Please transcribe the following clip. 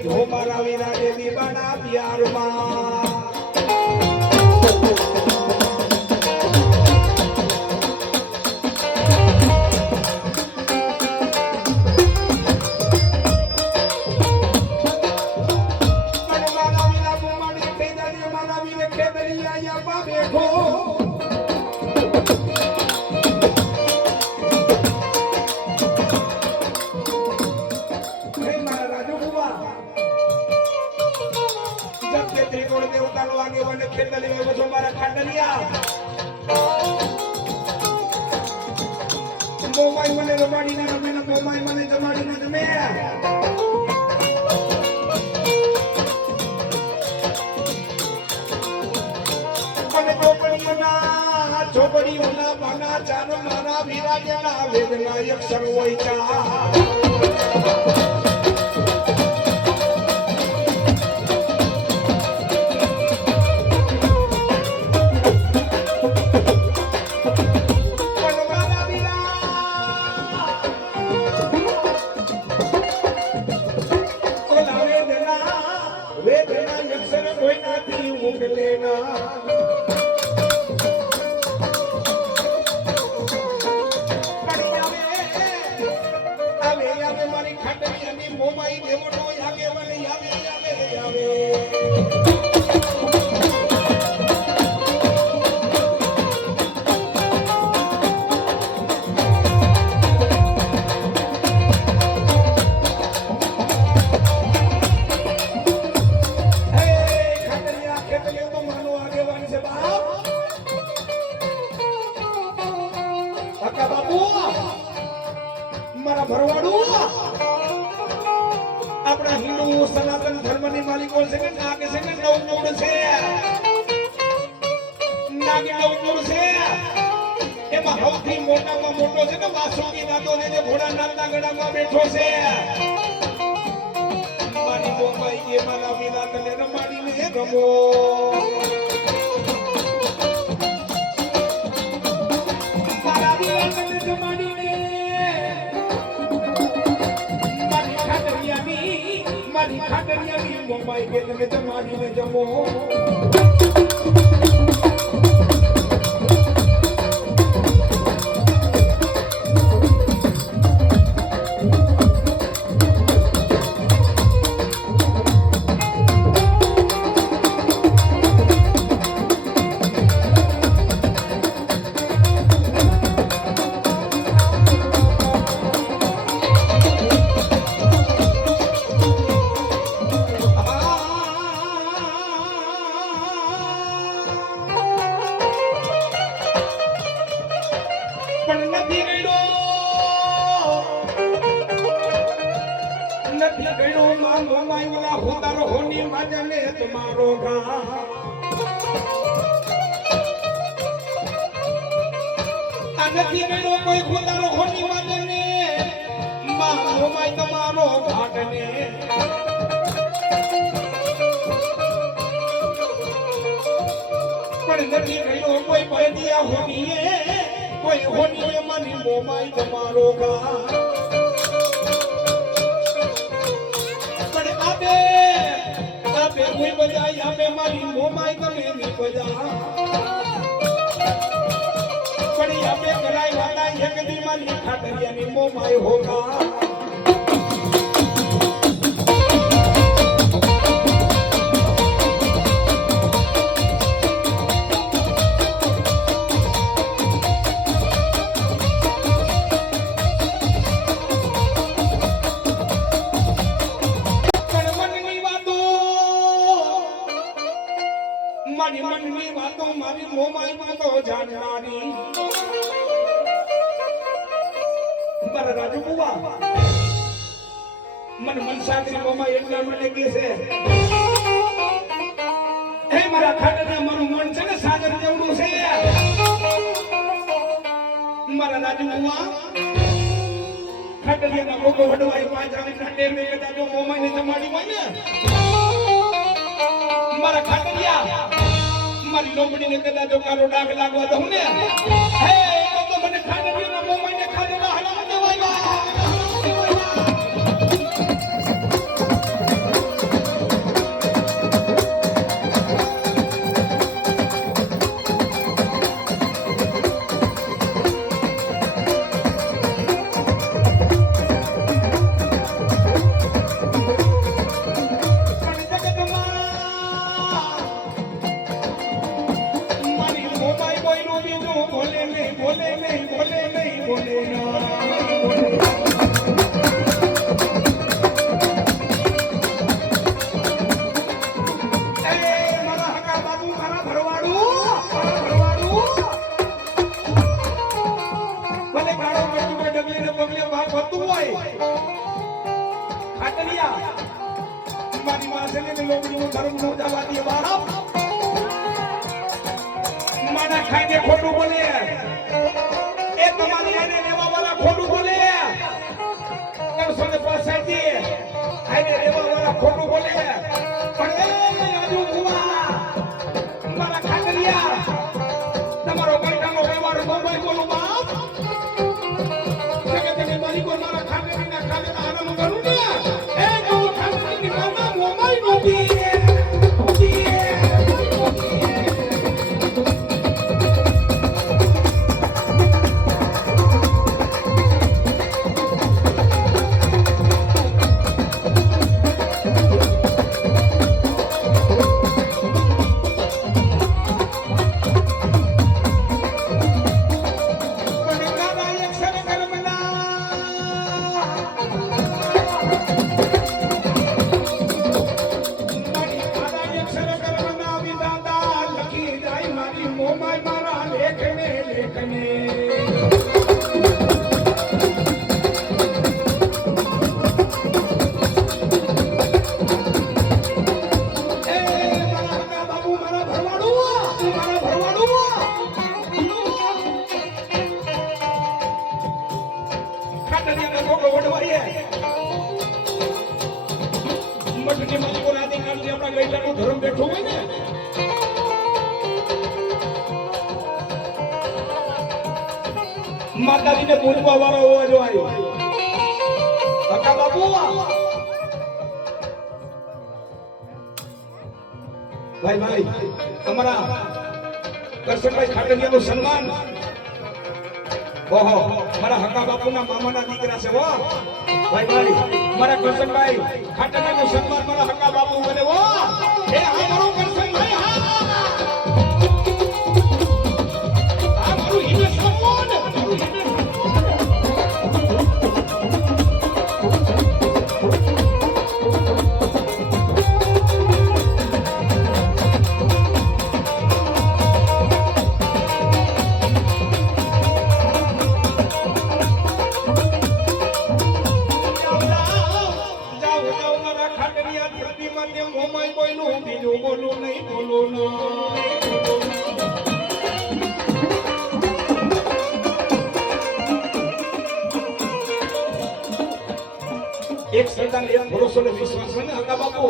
કોઈ ઢોમારા વિરાજે દીવાના પિયારમાં મોમાઈ મને રમાડીને રમે ને મોમાઈ મને જમાડીને જમે મને છોકરીઓના બાના ચાર મારા વિરાજના વેદના અક્ષર હોય ચા મારા ભરવાડું આપણા હિન્દુ સનાતન ધર્મની માલિકો છે ને નાગ છે ને નવનૂર છે નાગ નવનૂર છે એમાં સૌથી મોટામાં મોટો છે ને વાસુકી નાતો છે જે ઘોડા નાલના ગળામાં બેઠો છે મારી મોમાઈ કે મારા વિરાટને રમાડીને રમો મારા વિરાટને રમાડીને મારી ખાટરિયાની મોમાઈ કે તમે જમાડીને જમો તમારો નથી ગયો કોઈ ખોદારો હોની માને મારો માય તમારો ઘાટને પણ નથી ગયો કોઈ પરદિયા હોનીએ કોઈ હોનીએ માની મોમાય તમારો ઘાટ પણ આપે કોઈ બજાય આપે મારી મોમાઈ તમે ની બજા પડી આપે કરાય વાલા એક દી મારી ખાટરિયાની મોમાઈ હોગા મારી મનની વાતો મારી મોમાઈ વાતો જાણનારી મારા રાજુ બુવા મને મનસાગરી મોમાઈ એટલા મને કે છે હે મારા ખાટના મારું મન છે ને સાગર જેવડું છે મારા રાજુ બુવા ખાટના લોકો વડવાઈ પાંચ આવી ખાટે મે કદા જો મોમાઈ ને તમારી હોય ને મારા ખાટરિયા મારી લોમડીને કદા જો કારો ડાગ લાગવા દઉં ને હે તો મને ખાટરિયાના મોમાઈને ખાટલા હલાવા દેવાય નહીં બોલે નહીં બોલે ના મારી માસે ને લોબડીનું ધર્મ નો જવા દે બાપ માના ખાઈને ખોટું બોલે એ તમારી આને લેવા વાળા ખોટું બોલે કરસો ને પાસાઈ આને લેવા વાળા ખોટું બોલે પણ એ આજુ કુવા મારા ખાતરિયા તમારો ગણકાનો વ્યવહાર મોબાઈલ બોલો બાપ જગે જગે મારી કો મારા ખાતરીના ખાતેના આનંદ કરું ને એ જો ખાતરી મામા મોબાઈલ નોતી ધર્મ બેઠો હોય ને માતાજીને પૂજવા વાળો હોવા જોઈએ કાકા બાપુ ભાઈ તમારા કરશનભાઈ ખાટલિયાનું સન્માન ઓહો મારા હકા બાપુના મામાના દીકરા છે હો ભાઈ મારા કરશનભાઈ ખાટલિયાનું સન્માન મારા હકા બાપુ મને હો એ આ મારો કરશનભાઈ હા આ મારું હિમે સન્માન એક સરદાર એક ભરોસો ને વિશ્વાસ છે ને હકા બાપુ